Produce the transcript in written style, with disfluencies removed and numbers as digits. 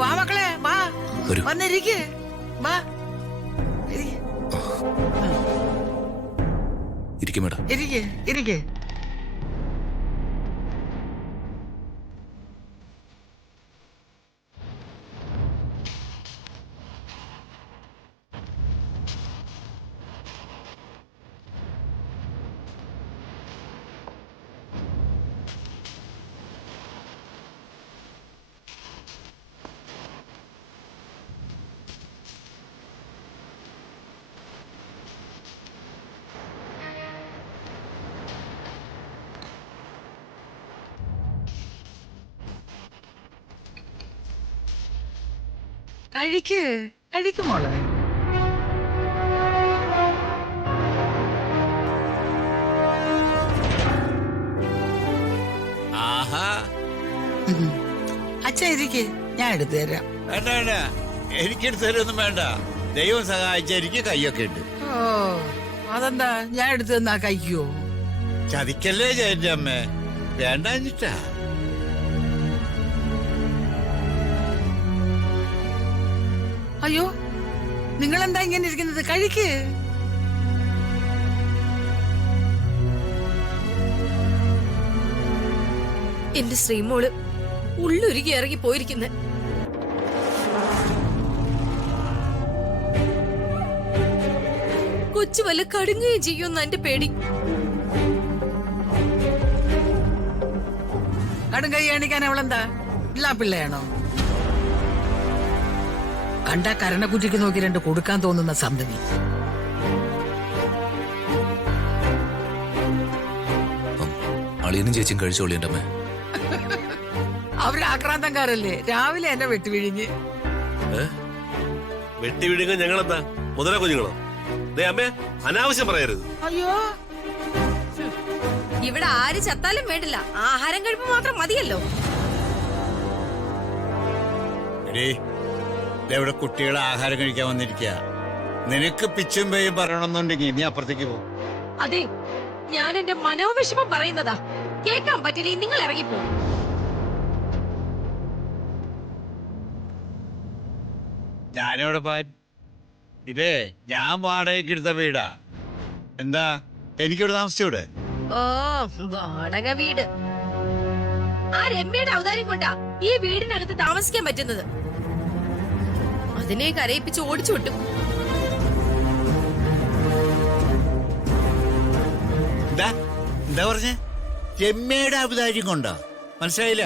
വാ മക്കളെ വാ, വന്നിരിക്കേ വാ. ഇരിക്കും മേഡം. ഇരിക്കേ ഇരിക്കേ. കഴിക്കും മോളെ. അച്ഛാ ഇരിക്കേ, ഞാൻ എടുത്തു തരാം. വേണ്ട വേണ്ട, എനിക്കെടുത്ത് തരൊന്നും വേണ്ട. ദൈവം സഹായിച്ച എനിക്ക് കൈയൊക്കെ ഉണ്ട്. ഓ അതെന്താ ഞാൻ എടുത്തു തന്നാ കഴിക്കുവോ? ചതിക്കല്ലേ ജയന്റെ അമ്മേ, വേണ്ടാഞ്ഞിട്ടാ. അയ്യോ നിങ്ങളെന്താ ഇങ്ങനെ ഇരിക്കുന്നത്? കഴിക്ക്. എന്റെ ശ്രീമോള് ഉള്ളൊരുക്കി ഇറങ്ങി പോയിരിക്കുന്നെ. കൊച്ചു വല്ല കടുങ്ങുകയും ചെയ്യുമെന്ന് എന്റെ പേടി. കടും കൈ കാണിക്കാൻ അവളെന്താ ഇല്ലാ പിള്ളയാണോ? കണ്ട കരണക്കുറ്റിക്ക് നോക്കി രണ്ട് കൊടുക്കാൻ തോന്നുന്ന സന്തതി. അളിയനും ചേച്ചിയും കഴിച്ചോളി എന്റെ അമ്മ. അവര് ആക്രാന്തക്കാരല്ലേ, രാവിലെ എന്നെ വെട്ടിവിഴിഞ്ഞ്. വെട്ടിവിഴുങ്ങ ഞങ്ങളെന്താ മുതല കുഞ്ഞുങ്ങളോ? അമ്മേ അനാവശ്യം പറയരുത്. അയ്യോ ഇവിടെ ആര് ചത്താലും വേണ്ടില്ല, ആഹാരം കഴിപ്പ് മാത്രം മതിയല്ലോ. ഇവിടെ കുട്ടികളെ ആഹാരം കഴിക്കാൻ വന്നിരിക്കുക. നിനക്ക് പിച്ചും പേയും പറയണമെന്നുണ്ടെങ്കിൽ നീ അപ്പുറത്തേക്ക് പോകും. അതെ, ഞാൻ എന്റെ മനോവിഷമം പറയുന്നതാ. കേൾക്കാൻ പറ്റില്ല, നിങ്ങൾ ഇറങ്ങിപ്പോ. ഞാനിവിടെ ഇതേ ഞാൻ വാടകയ്ക്ക് എടുത്ത വീടാ. എന്താ എനിക്കിവിടെ താമസിച്ചൂടെ? ഓ വാടക വീട്. ആ രമ്യയുടെ ഔദാര്യം കൊണ്ടാ ഈ വീടിനകത്ത് താമസിക്കാൻ പറ്റുന്നത്. അതിനെ കരയിപ്പിച്ച് ഓടിച്ചു വിട്ടു. എന്താ പറഞ്ഞേ? രമ്യയുടെ ഔദാര്യം കൊണ്ടാ? മനസ്സിലായില്ല.